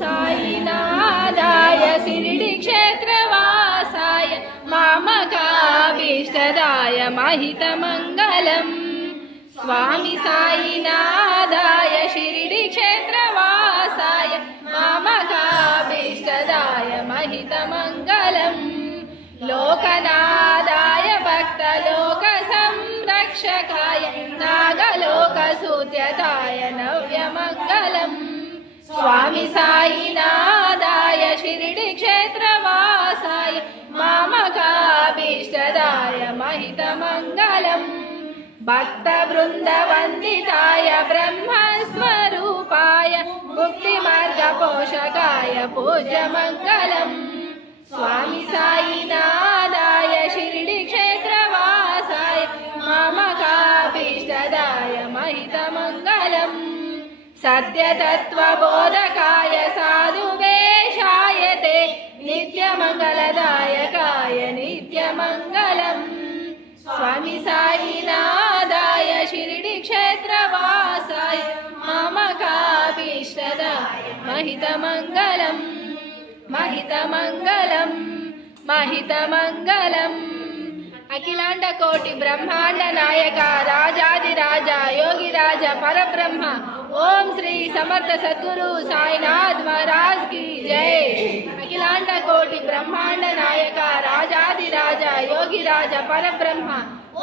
साईनाथाय शिरडी क्षेत्रवासाय मामकाभीष्टदाय महितमङ्गलम् स्वामी साईनाथाय शिरडी क्षेत्रवासाय मामकाभीष्टदाय महितमङ्गलम् लोकनाथाय भक्तलोकसंरक्षकाय नागलोकसूत्यताय नव्यमङ्गलम् स्वामी साईनाथाय शिरडी क्षेत्रवासाय मामकाभीष्टदाय महितमङ्गलम् भक्तवृन्दवन्दिताय ब्रह्मस्वरूपाय मुक्तिमार्गपोषकाय पूज्यमङ्गलम् स्वामी साईनाथाय शिरडी क्षेत्रवासाय मामकाभीष्टदाय महितमङ्गलम् सत्यतत्त्वबोधकाय साधुवेशाय ते नित्यमङ्गलदायकाय नित्यमङ्गलम् स्वामी साईनाथाय शिरडी क्षेत्रवासाय मामकाभीष्टदाय महितमङ्गलम् महितमङ्गलम् महितमङ्गलम् अखिलांड कोटि ब्रह्मांड नायक राजाधिराज योगिराज परब्रह्म ओम श्री समर्थ सद्गुरु साईनाथ महाराज की जय। अखिलांड कोटि ब्रह्मांड नायक राजाधिराज योगिराज परब्रह्म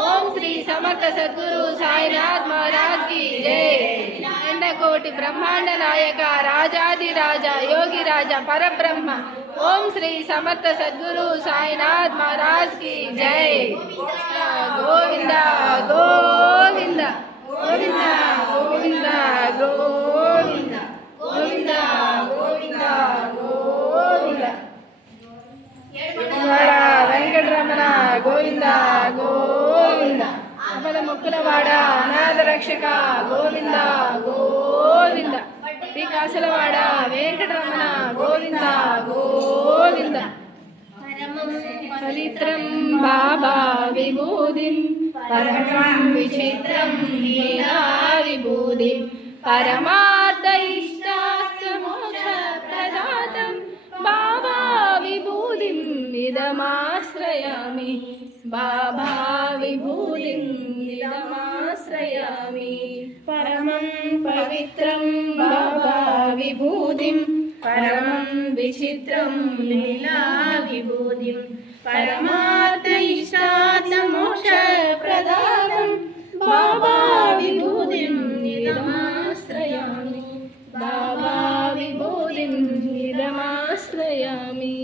ओम श्री समर्थ सद्गुरु साईनाथ महाराज की जय। अखिलांड कोटि ब्रह्मांड नायक राजाधिराज योगिराज परब्रह्म ओम श्री समर्थ सद्गुरु साईनाथ महाराज की जय। गोविंद गोविंद गोविंद गोविंद गोविंद गोविंद गोविंद गोविंद वेंकटरमण गोविंद गोविंद अमल मुक्कुलवाड अनाथ रक्षक गोविंद गोविंद श्रीकासलवाड वेंकटरमण गोविंद गोविंद पवित्रं बाबा विभूतिं परमं विचित्रं लीला विभूतिं परमार्थ इष्टास्थ मोक्षप्रदातं बाबा विभूतिं इदमाश्रयामि बाबा विभूतिं इदमाश्रयामि परमं पवित्रं बाबा विभूतिं परमं विचित्रं लीला विभूतिं परमार्थ इष्टार्थ मोक्षप्रदातं बाबा विभूतिं इदमाश्रयामि बाबा विभूतिं इदमाश्रयामि।